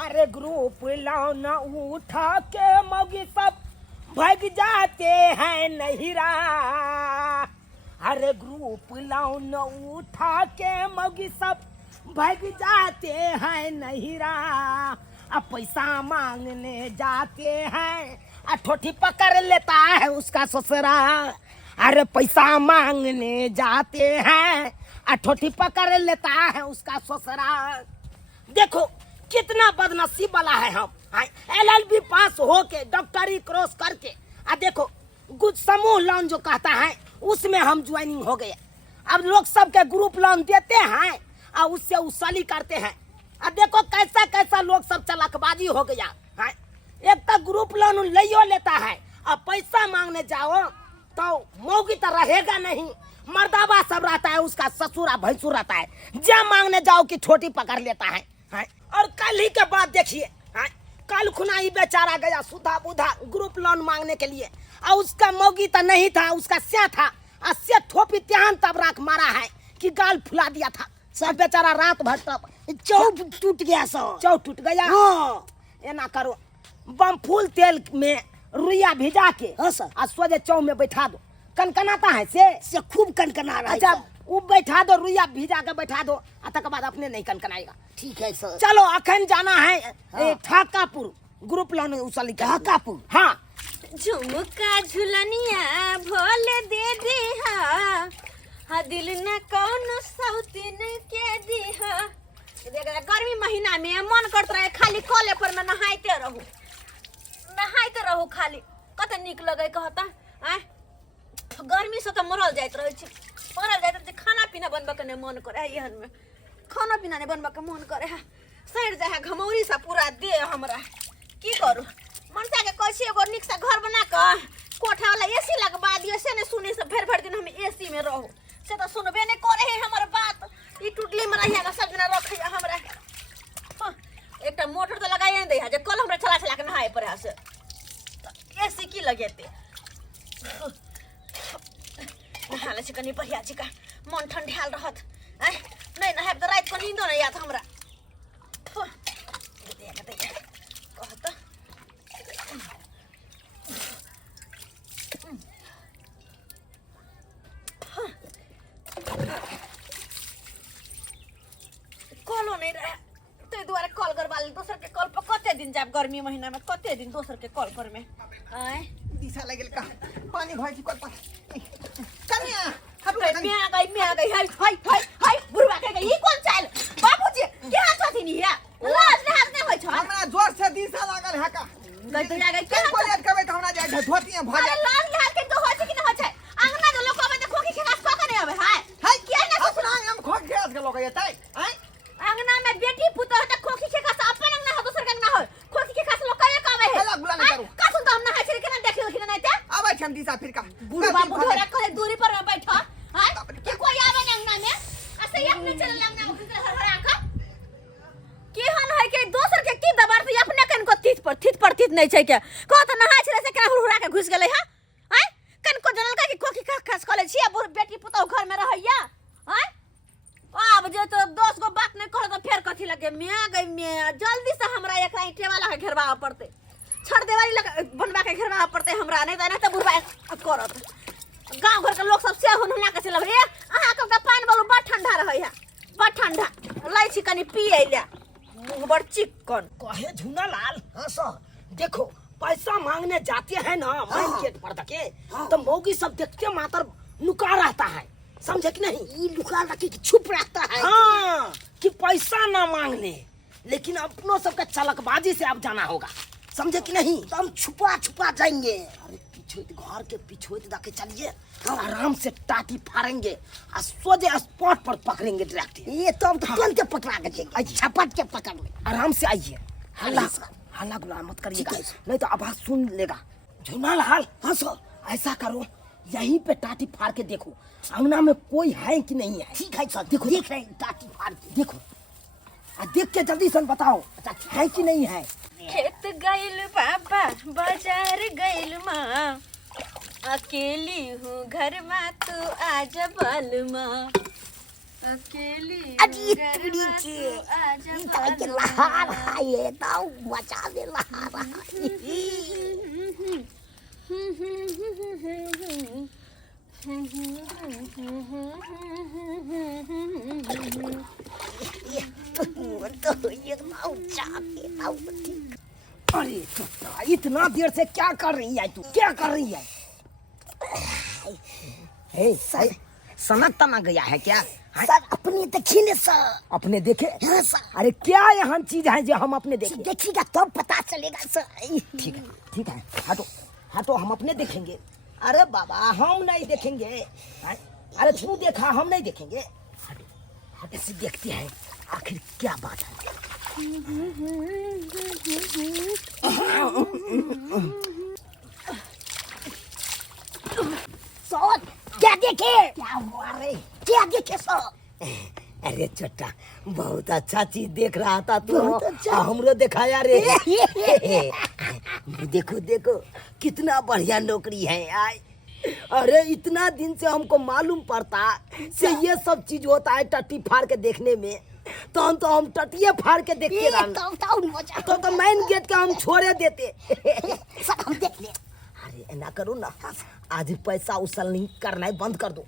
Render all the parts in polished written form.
अरे group loan उठा के मौगी सब भाग जाते हैं नहिरा। अरे ग्रुप लोन उठा के मौगी सब भाग जाते हैं नहिरा। अब पैसा मांगने जाते हैं ठोठी पकड़ लेता है उसका ससुरा। अरे पैसा मांगने जाते हैं ठोठी पकड़ लेता है उसका ससुरा। देखो कितना बदनसीब वाला है हम। LLB पास होके डॉक्टरी क्रॉस करके देखो कुछ समूह लोन जो कहता है उसमें हम ज्वाइनिंग हो गए। अब लोग सबके ग्रुप लोन देते हैं और उससे उसाली करते हैं। अब देखो कैसा कैसा लोग सब चलकबाजी हो गया है। एक तो ग्रुप लोन लियो लेता है और पैसा मांगने जाओ तो मौगी तो रहेगा नहीं, मर्दाबा सब रहता है, उसका ससुरा भैंसुर रहता है। जब मांगने जाओ कि छोटी पकड़ लेता है। और कल ही के बाद देखिए कल खुनाई बेचारा गया सुधा बुधा ग्रुप लोन मांगने के लिए और उसका मौगी तो नहीं था, उसका स्या था और स्या थोपी त्यान तब राख मारा है कि गाल फुला दिया था। सब बेचारा रात भर तब चौ टूट गया चौ टूट गया। हाँ। ये ना करो, बम फूल तेल में रुइया भिजा के हाँ सर। और सोजे चौ में बैठा दो, कनकनाता है से खूब कनकना रहा है। अच्छा वो बैठा दो, रुइया भिजा के बैठा दो, तक बाद अपने नहीं कनकनाएगा। ठीक है सर। चलो अखन जाना है हाँ। ठाकापुर ग्रुप लोन उसाली ठाकापुर। हाँ झुमका झुलनिया भोले दे दी हा दिल न कौन सौतीन के दी हा। गर्मी महीना में मन करता है खाली कले पर में नहाते रहू खाली कत निक लगे कहता आ गर्मी से तो मरल जाइत रहे खाना पीना बनबा के मन करे एहन में खाना पीना नहीं बनबा के मन करे सड़ जाए घमौरी सा पूरा दे हमरा की करू मनसा के कैसे एगो निक सा घर बना के कोठा वाला एसी लगवा दियो से ने सुने से भर दिन हम एसी में रहू से तो सुनबे नहीं करे है हमर बात। ई टुटली में रहिया सब जना रखे हमरा एकटा मोटर तो लगाए दे जे कल हमरा चला के नहाए पड़े से एसी की लगेते नहाले से कनी बढ़िया छिका मन ठंडाल रहत नहीं नहाए तो रात को नींदो नहीं आत हमरा कहत कॉलो नहीं रहे तो द्वारा कॉल करवा ले दोसर के कॉल पर कते दिन जाब गर्मी महीना में कते दिन दोसर के कॉल पर में आए दिशा लगल का पानी भर की कॉल पर कन्या मैं आ गई हाय बुढ़वा के गई ई कौन चाल बाबूजी क्या छथि नी या लाज नहीं होय छ हमरा जोर से दिशा लागल है का गई तो आ गई के बोले करबे त हमरा जाय धोतिया भ जाय लाज लाज के तो होय छ कि न होय छ अंगना जो लोग में देखो कि खेलास का नहीं होवे हाय हाय क्या ना अपना हम खोक गैस के लोग येतै हैं अंगना में बेटी पुतो है त खोखी के का अपन अंगना हो दोसर के अंगना हो खोखी के का लोग का आवे है हेला गुला नहीं करू का सुन तो हम ना है के ना देखियो कि नहीं ते आबै हम दिशा फिर का बुढ़वा बुढ़वा करे दूरी पर में बैठा हाय कि कोई आवे ना अंगना में ऐसे एक में चल अंगना में हर आंखा की हन है के दोसर के की दबार से अपने कन को तीत पर तीत नहीं छै के को तो नहाय छले से केना हुड़ा के घुस गेलै है हैं कन को जनल का कि खोखी का खस कले छिया बेटी पुतो घर में रहैया हैं अब जे तो दोस्त को बात नहीं करो तो फिर कथी लगे मैं गई मैं जल्दी से हमरा एकरा ईटे वाला के घेरवा पड़ते छड़ देवाली लगा बनवा के घेरवा पड़ते हमरा नहीं तो बुढ़वा करत गांव घर के लोग सब से होना के चलब रे अहा के पानी बालू बड़ ठंडा रहै है बड़ ठंडा लै छी कनी पिए ले मुंह बड़ चिकन कहे झुना लाल। हाँ सर देखो पैसा मांगने जाते हैं ना मेन गेट पर तके तो मौगी सब देखते मातर लुका रहता है, समझे कि नहीं? ये लुका रखी छुप रहता है। हाँ कि पैसा ना मांग ले, लेकिन अपनों सबका चलकबाजी से अब जाना होगा, समझे कि नहीं? तो हम छुपा छुपा जाएंगे। अरे पीछे घर के पीछे जाके चलिए, आराम से टाटी फाड़ेंगे और सोजे स्पॉट पर पकड़ेंगे डायरेक्ट। ये तो हम तुरंत के पकड़ा के जाएंगे, झपट के पकड़ ले। आराम से आइए, हल्ला गुला मत करिएगा, नहीं तो आवाज सुन लेगा। झुना लाल, हाँ सर ऐसा करो, यहीं पे टाटी फाड़ के देखो अंगना में कोई है कि नहीं है। ठीक है सर, देखो देख रहे हैं टाटी फाड़ के, देखो देख के जल्दी से बताओ है कि नहीं है। खेत गइल बाबा बाजार गइल माँ, अकेली हूँ घर में तू आजा बाल माँ। अकेली अजी तुड़ी के इता के लहार है ताऊ मचा दे लहार तो ये ताऊ चाहते ताऊ ठीक। अरे चट्टा, इतना देर से क्या कर रही है तू? क्या कर रही है? हे सर, सनक तना गया है क्या? सर अपने देखिए ना सर। अपने देखे? हाँ सर। अरे क्या एहन चीज है जो हम अपने देखें? देखिएगा तो पता चलेगा सर। ठीक है, ठीक है, हटो हटो, हम अपने देखेंगे। अरे बाबा हम नहीं देखेंगे। हैं? अरे तू देखा, हम नहीं देखेंगे। हटो हटो से देखते हैं आखिर क्या बात है। सर क्या देखे? क्या हुआ रे? क्या देखे सर? अरे चट्टा, बहुत अच्छा चीज देख रहा था तू। बहुत अच्छा। हमरो दिखाया रे। देखो देखो कितना बढ़िया नौकरी है यार। अरे इतना दिन से हमको मालूम पड़ता से ये सब चीज होता है टट्टी फाड़ के देखने में, तो हम टट्टिए फाड़ के देखते रहना। तो मेन गेट के हम छोड़े देते। सर हम देख ले। अरे ना करो ना, आज पैसा उसल नहीं करना है, बंद कर दो।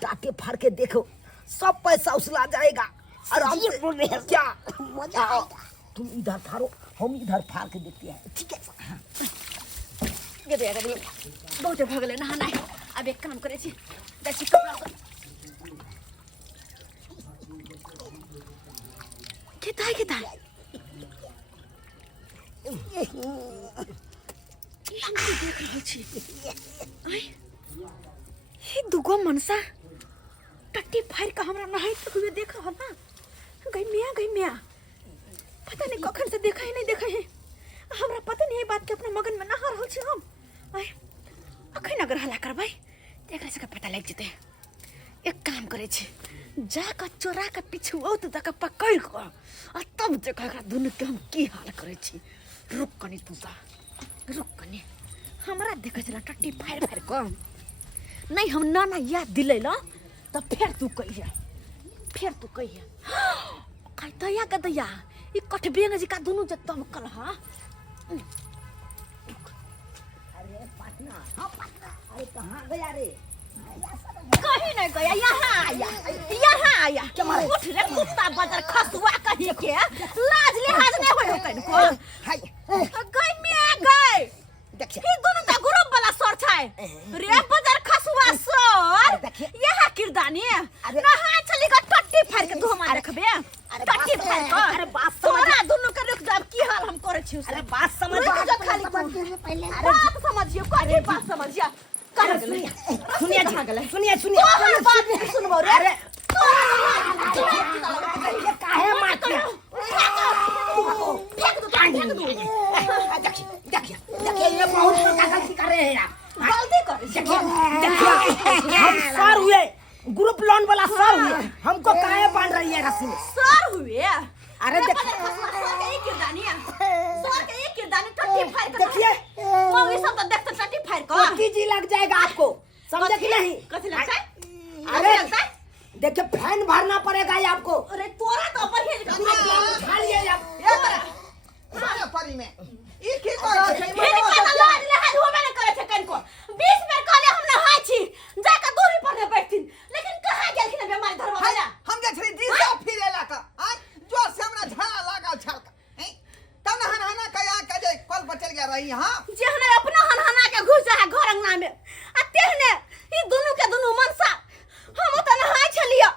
टाटे फाड़ के देखो, सब पैसा उछला जाएगा आराम से। बोल रहे हैं क्या मजा आएगा। तुम इधर फाड़ो, हम इधर फाड़ के देखते हैं। ठीक है सर। बहुत भग गए नहाना है। अब एक काम करे छी, देखी कपड़ा किताय किताय देख रही छी। ये दुगो मनसा टट्टी फाड़ के हमरा नहाई तक हुए देख रहा ना। गई मिया पता नहीं कखन से देखा है नहीं देखा है। हमरा पता नहीं है बात के अपना मगन में नहा रहल छी हम। आय अखन अगर हला करबै देखले से पता लग जते। एक काम करे छी, जाकर चोरा के पीछू औत जाकर पकड़ के आ तब देखा एकरा दुनु के हम की हाल करे छी। रुक कनी तू सा, रुक कनी। हमरा देखे छला टट्टी फाड़ फाड़ के नहीं हम नाना याद दिलैला तो फिर तू कहिया काय दया के दया ई कठबेंग जी का दुनु जे तब कल हां। अरे पटना, हाँ पटना। अरे कहाँ गया रे? कहीं नहीं गया, यहाँ आया। उठ रे कुत्ता बदर खसुआ कहीं के लाज लिहाज नहीं होय कन को। हाय गई में गई देखिए, ई दोनों का ग्रुप वाला सर छै रे बदर खसुआ सर। देखिए। यहाँ किरदानी अरे नहा चली का टट्टी फाड़ के धोमा रखबे। टट्टी फाड़ के अरे बात समझ। तोरा दोनों के रुक जाब की हाल हम करे छी। अरे बात समझ। खाली पहले बात समझियो, कथी बात समझिया। कर गेलै सुनिए जी, सुनिए तोहर बात नहीं सुनबो रे। अरे ये काहे मारते हो? फेंक दो। देखिए ये बहुत बड़ा गलती कर रहे हैं यार। गलती कर देखिए हम सर हुए, ग्रुप लोन वाला सर हुए, हमको काहे बांध रही है रस्सी में? सर हुए। अरे देखिए, सर के एक किरदानी टट्टी फाड़ के देखिए मौगी सब तो देखते टट्टी फाड़ के कोटी जी लग जाएगा आपको, समझे कि नहीं? कथी लगता है? अरे लगता है? देखिए फैन भरना पड़ेगा ये आपको। अरे तोरा तो ऊपर ही उठा लिए आप। ये सारे परी में ई की कर छै? फिर का लाज लहाज होबे न करे छै कन को। 20 बेर कहले हम नहाय छी, जाके दूरी पर न बैठथिन, लेकिन कहां गेलखिन बीमारी धरवा वाला। हम जे छली दिशा फिरेला का आ जोर से हमरा झाड़ा लागल छलका हैं तब न हनहना कया के जे कल पर चल गया रही हां। जेहने अपना हनहना के घुस जा घर अंगना में आ तेहने ई दुनु के दुनु मनसा हम त नहाय छलिया।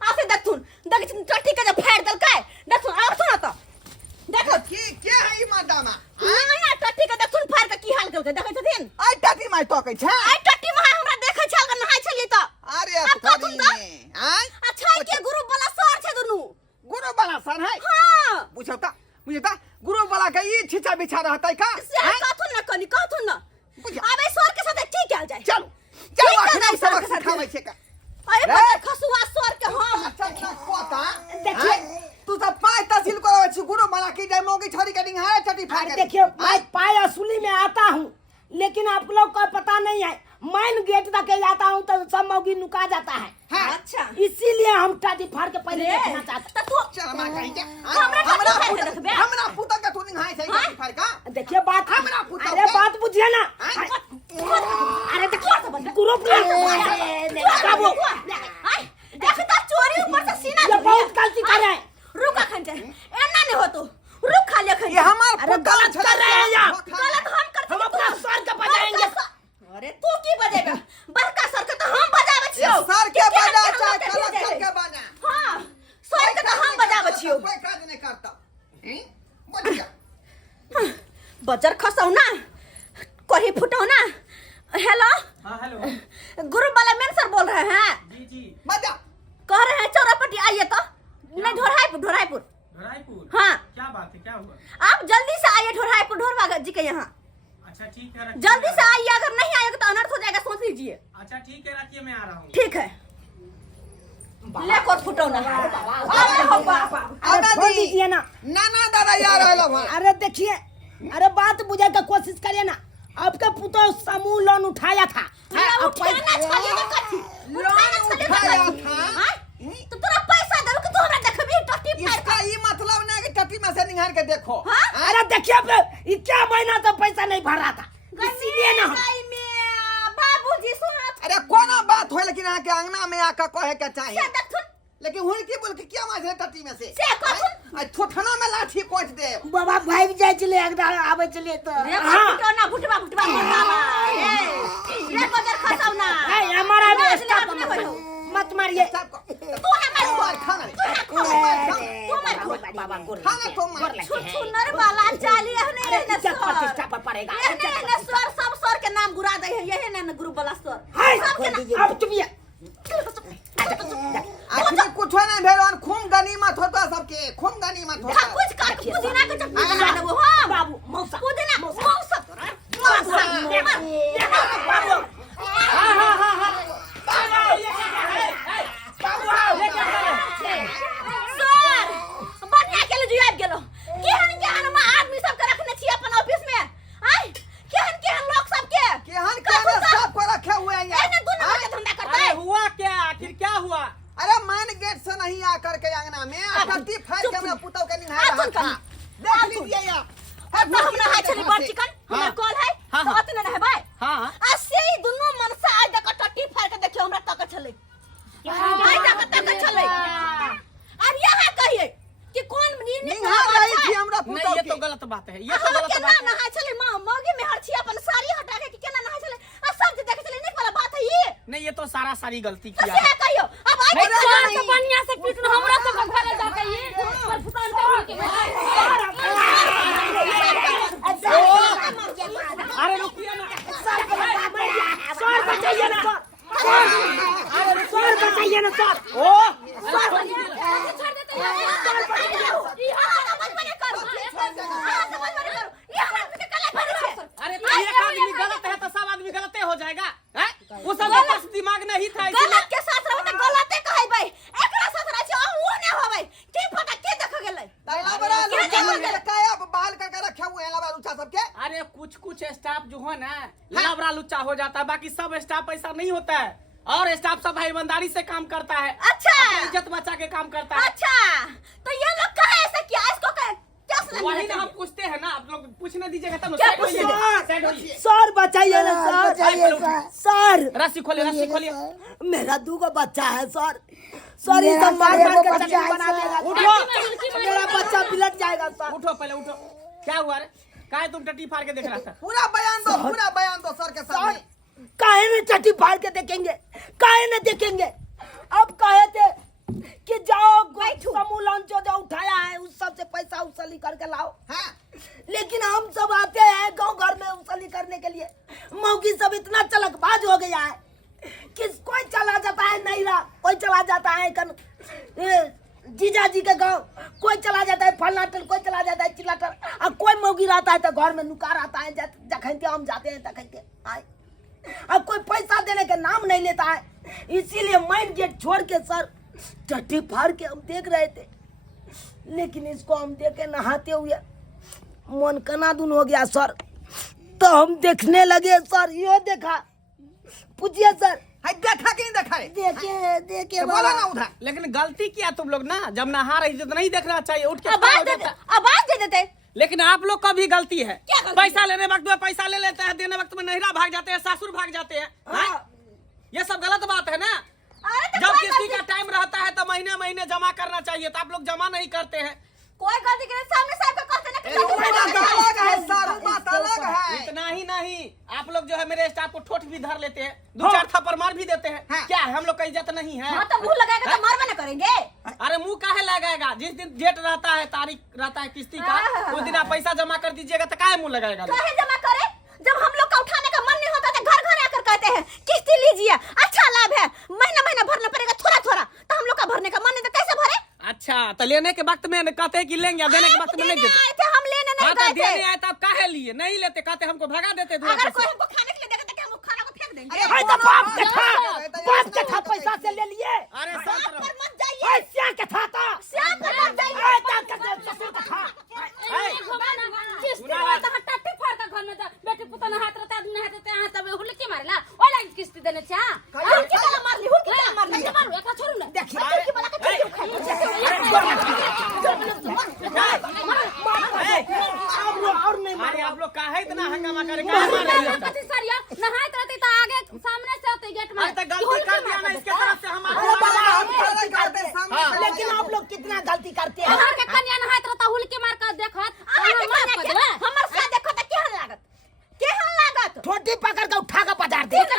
आसे देखथुन टट्टी के जे फाड़ देलकै देखथुन। आब सुन त देखो की के है ई मादामा? नया टट्टी के देखथुन फाड़ के की हाल केलकै देखै छथिन। आई टाटी माय तो कहै छै। आई टट्टी में हमरा देखै छल के नहाय छलिए त। अरे अब परी कहथुन त में आई अच्छा के ग्रुप वाला सर छै दुनु। गुरु वाला सन है हां बुझता गुरु वाला के ई छिचा बिछा रहतै का? से कहथुन न कनी कहथुन न। आबे सर के साथ की कैल जाय? चलो चलो अखन सबक सिखाबै छै का? अरे बड़ा खसुआ सर के हम अच्छा पता देखिए तू तो पाय तहसील करबै छी गुरु वाला की जे मोगी छोरी के डिंग है टटी फाड़ अरे के। देखिए मैं पाय असली में आता हूँ, लेकिन आप लोग को पता नहीं है मैन गेट तक जाता हूँ तो सब मौगी नुका जाता है। हाँ। अच्छा इसीलिए हम टाटी फाड़ के पहले देखना चाहते तो तू चल मां कहीं के हमरा टाटी फाड़ के रखबे? हमरा पुता का तू निहाय छै टाटी फाड़ का हैं। देखिए बात हमरा पुतौ अरे के- बात बुझिए ना। हैं? अरे देखिए ग्रुप बाबू देख तो चोरी ऊपर से सीना ये बहुत गलती कर रहे हैं। रुका खंडे एना नहीं हो तू रुक खा ले खंडे ये हमार अरे पुता गलत कर रहे हैं यार। गलत हम करते हम अपना सर के बजाएंगे। अरे तू की बजेगा बड़का सर के तो हम बजावे छियो सर के कि बजा केहन चाहे केहन कलक बजावे? सर के बजा हां सर के तो हम बजावे छियो कोई काज नहीं करता हैं बढ़िया बजर खसौ ना कोरी फुटौ ना हेलो हाँ हेलो गुरु वाला मेन सर बोल रहे हैं जी जी बजा कह रहे हैं चौरापट्टी आइए तो नहीं ढोराईपुर रायपुर हाँ क्या बात है क्या हुआ आप जल्दी से आइए ढोराईपुर ढोरवा जी के यहाँ अच्छा ठीक है रखिए जल्दी से आइए अगर नहीं आएगा तो अनर्थ हो जाएगा सोच लीजिए अच्छा ठीक है रखिए मैं आ रहा हूँ ठीक है ले कोट फुटो ना अरे हो बाबा अरे छोड़ दीजिए ना। नाना दादा यार रहलो भाई अरे देखिए अरे बात बुझे का कोशिश करिए ना। आपका पुत्र समूह लोन उठाया था। अब उठाना चाहिए तो कथी लोन उठाया था हाँ? तो तोरा पैसा देब कि तू हमरा देखबी टट्टी फाड़ इसका ये मतलब नहीं कि टट्टी में से निहार के देखो हाँ? अरे देखिए अब ये क्या महीना तो पैसा नहीं भर रहा था इसीलिए ना हम- बाबूजी सुनत अरे कोनो बात हो लेकिन आके अंगना में आकर कहे के चाहिए से देख सुन लेकिन हुई की बोल के क्या माजे टट्टी में से से कथुन आज ठोठना में लाठी कोच दे बाबा भाई जाए चले एकदम आवे चले तो रे हाँ फुटो ना फुटवा ये बजर खसाव ना है, हमारा भी लाज स्टाफ लाज नहीं हो। मत मारिए। सबको तू ना मार खाना तू मार बाबा गोर खाना तो मार सुनर वाला चाली रहने रहने इज्जत प्रतिष्ठा पर पड़ेगा। रहने रहने सर सब सर के नाम गुरा दे है यही ना ग्रुप वाला सर हाय सबके नाम अब तुम ये आखिर कुछ नहीं भेल खून गनीमत होता सबके खून गनीमत हाँ, होता कुछ कर पुदीना के चटनी बना दे वो हां बाबू मौसा पुदीना मौसा बाबू हाँ हाँ हाँ हाँ सर बढ़िया के लिए जुआब गेलो केहन में आदमी सब के रखने छी अपन ऑफिस में आय केहन लोग सब के केहन केहन सबको रखे हुए हैं एने यहाँ दोनों के धंधा करता है हुआ क्या आखिर क्या हुआ अरे मैन गेट से नहीं आकर के अंगना में टट्टी फाड़ के हमरा पुतौ के निहार रहा था देख लीजिए यहाँ तो हमरा हाथ चली बड़ चिकन हमर कॉल है हाँ, तो हाँ। अतने न है भाई हाँ असे ही दोनों मन से आज तक टट्टी फाड़ के देखियो हमरा तक चले आज तक चले अब यहाँ कहिए कि कौन निहार रही थी हमरा नहीं पुतौ ये के तो गलत बात है ये तो गलत केना बात है नहा चले मौगी में हर छी अपन साड़ी हटा के कि केना नहा चले आ सब देख चले नहीं वाला बात है ये नहीं ये तो सारा सारी गलती तो किया से है कहियो अब आज नहीं, तक नहीं। बढ़िया से पीटना हमरा सब घरे जाके ये पर फुटान के अरे रुकिए ना सर बचाइए ना सर सर बचाइए ना सर ओ छोड़ देते हैं ये हमारा बचपन करो समझ में करो ये हमारा के कला भरे छे अरे तो एक आदमी गलत है तो सब आदमी गलते हो जाएगा हैं वो सब के पास दिमाग नहीं था इसलिए गलत के साथ रहो तो गलते कहै भाई एकरा साथ रह छी वो नहीं होवे की पता के देख गेलै तैला बड़ा लुचा काया बाल करके रखे हुए हैं लबा लुचा सबके अरे कुछ स्टाफ जो है ना लाबरा लुच्चा हो जाता है बाकी सब स्टाफ ऐसा नहीं होता है और स्टाफ सब ईमानदारी से काम करता है अच्छा अपनी इज्जत बचा के काम करता है अच्छा तो ये लोग कहे ऐसा किया इसको कहे कैसे वही ना हम पूछते हैं ना आप लोग पूछना दीजिएगा तब क्या सेट होइए पूछना? सेट होइए सर बचाइए ना सर बचाइए सर। सर रस्सी खोलिए मेरा 2 बच्चा है सर सर ये मेरा सब मार सर मार एगो के बच्चा चटनी है, बना सर। देगा उठो मेरा बच्चा बिलट जाएगा सर उठो पहले उठो क्या हुआ रे काहे तुम टट्टी फाड़ के देख रहा था पूरा बयान दो सर के सामने काहे ने चट्टी फाड़ के देखेंगे काहे ने देखेंगे अब कहे थे कि जाओ समूह लोन जो उठाया है उस सब से पैसा उसूली करके लाओ हाँ लेकिन हम सब आते हैं गांव घर में उसूली करने के लिए मौगी सब इतना चलकबाज हो गया है कि कोई चला जाता है नैरा कोई चला जाता है जीजा जी के गांव कोई चला जाता है फलनाटन कोई चला जाता है चिल्लाटन और कोई मौगी रहता है तो घर में नुका रहता है जखन के हम जाते हैं तखन के आए अब कोई पैसा देने का नाम नहीं लेता है इसीलिए मेन गेट छोड़ के सर टट्टी फाड़ के हम देख रहे थे लेकिन इसको हम देखे नहाते हुए मन कनादुन हो गया सर तो हम देखने लगे सर यो देखा पूछिए सर। है देखा कि नहीं देखा रे? देखे तो बोलो ना उधर। लेकिन गलती किया तुम लोग ना, जब नहा रही थी तो नहीं देखना चाहिए, उठ के खड़ा आवाज हो दे जाता। आवाज दे देते। लेकिन आप लोग का भी गलती है। क्या गलती पैसा लेने वक्त में पैसा ले लेते हैं, देने वक्त में नहिरा भाग जाते हैं, सासुर भाग जाते हैं। हाँ? ये सब गलत बात है ना। अरे तो जब कोई किसी गलती- का टाइम रहता है तो महीने महीने जमा करना चाहिए, तो आप लोग जमा नहीं करते हैं। कोई गलती करे सामने साहब को कहते ना कि ए, वो बात अलग है सर, वो बात अलग है। इतना ही नहीं, आप लोग जो है मेरे स्टाफ को ठोठ भी धर लेते हैं, 2-4 थप्पड़ मार भी देते हैं। हाँ। क्या हम लोग का इज्जत नहीं है? हाँ तो मुंह लगाएगा तो मारवा ना करेंगे। अरे मुंह काहे लगाएगा? जिस दिन डेट रहता है, तारीख रहता है किस्ती का, उस दिन आप पैसा जमा कर दीजिएगा, तो काहे मुंह लगाएगा? काहे जमा करे? जब हम लोग का उठाने का मन नहीं होता तो घर घर आकर कहते हैं किस्ती लीजिए, अच्छा लाभ है, महीना महीना भरना पड़ेगा थोड़ा थोड़ा, तो हम लोग का भरने का मन नहीं तो कैसे भरे? अच्छा, तो लेने के वक्त में कहते हैं कि लेंगे, और देने के वक्त में नहीं देते। आए थे हम लेने नहीं हाँ, तो गए देने थे। आए तो आप काहे लिए? नहीं लेते, कहते हमको भगा देते धुआं अगर से। कोई हमको खाने के लिए देगा तो क्या हम खाना को फेंक देंगे? अरे है तो बाप के था पैसा से ले लिए। अरे बाप शांत रहो। पर मत जाइए, है क्या के था तो श्याम पर मत जाइए। है क्या के ससुर का था। किस्ती में तो टट्टी फाड़ के घर में जा बेटी पुता न हाथ रहता आदमी हाथ रहता हां तब हुलकी मारला ओला किस्ती देने छा हुलकी कला मारली मारू एकरा छोड़ू ना देखिए हुलकी वाला के और नहीं अरे आप लोग काहे इतना हंगामा करे? काहे मार रहे हो? कति सरिया नहात रहती तो आगे सामने से होते गेट में अरे तो गलती कर दिया ना, इसके तरफ से हम अरे बाबा, हम गलत करते हैं, सामने से लेकिन आप लोग कितना गलती करते हैं। घर के कन्या नहात रहता हुलकी मार कर देखत हमर से देखत केहन लागत ठोटी पकड़ के उठा के बाजार दे। अरे इस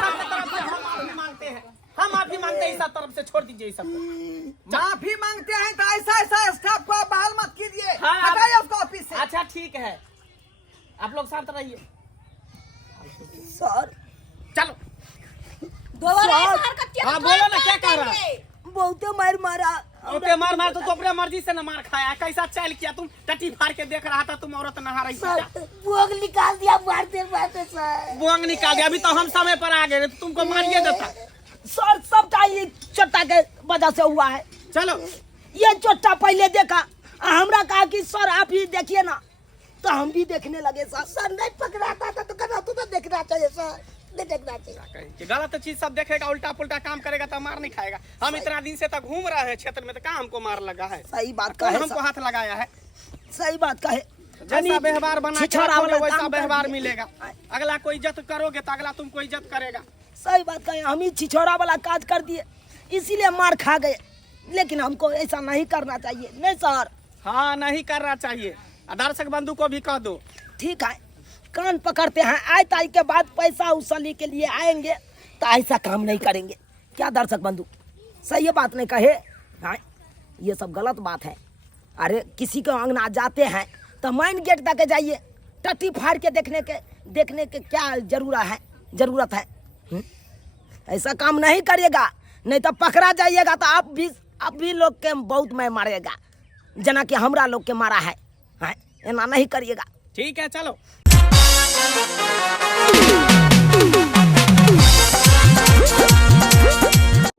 सब के तरफ से हम माफी मांगते हैं, हम माफी मांगते हैं, इस सब तरफ से छोड़ दीजिए इस सब को। माफी मांगते हैं तो ऐसा ऐसा स्टाफ को बहाल मत कीजिए, हाँ। हटाइए उसको ऑफिस से। अच्छा ठीक है, आप लोग शांत रहिए। सर चलो दोबारा ऐसा हरकत किया हाँ, बोलो ना, क्या कह रहा है? बहुते मार मारा। ओके मार मार तो अपने मर्जी से न मार खाया। कैसा चल किया तुम? टट्टी फाड़ के देख रहा था, तुम औरत नहा रही थी। सर भोग निकाल दिया मारते मारते सर। बुआंग निकाल दिया। अभी तो हम समय पर आ गए, तो तुमको मारिए देता। सर सबका ये चोटा के वजह से हुआ है। चलो ये चोटा पहले देखा, हमरा कहा कि सर आप ही देखिए ना, तो हम भी देखने लगे। सर सर नहीं पकड़ाता था तो कहता तो देखना चाहिए सर, नहीं देखना चाहिए। कि गलत चीज सब देखेगा, उल्टा पुल्टा काम करेगा तो मार नहीं खाएगा। हम इतना दिन से तक घूम रहे हैं क्षेत्र में, तो कहाँ हमको मार लगा है? सही बात कौन कहे हमको हाथ लगाया है? सही बात कहे। जैसा व्यवहार बना के छिछोरा रखोगे, वाला वैसा काम कर व्यवहार दिए। मिलेगा। अगला को इज्जत करोगे तो अगला तुमको इज्जत करेगा। सही बात कहे, हम ही छिछोरा वाला काज कर दिए, इसीलिए मार खा गए। लेकिन हमको ऐसा नहीं करना चाहिए। नहीं सर, हाँ, नहीं करना चाहिए। दर्शक बंधु को भी कह दो। ठीक है, कान पकड़ते हैं। आज तारीख के बाद पैसा उसूली के लिए आएंगे तो ऐसा काम नहीं करेंगे। क्या दर्शक बंधु, सही बात नहीं कहे? हाँ, ये सब गलत बात है। अरे किसी के अंगना जाते हैं तो मेन गेट तक जाइए, टट्टी फाड़ के देखने के क्या जरूरत है? ऐसा काम नहीं करिएगा, नहीं तो पकड़ा जाइएगा तो आप भी लोग के बहुत मैं मारेगा, जना कि हमरा लोग के मारा है। हाँ, ऐसा नहीं करिएगा। ठीक है, चलो।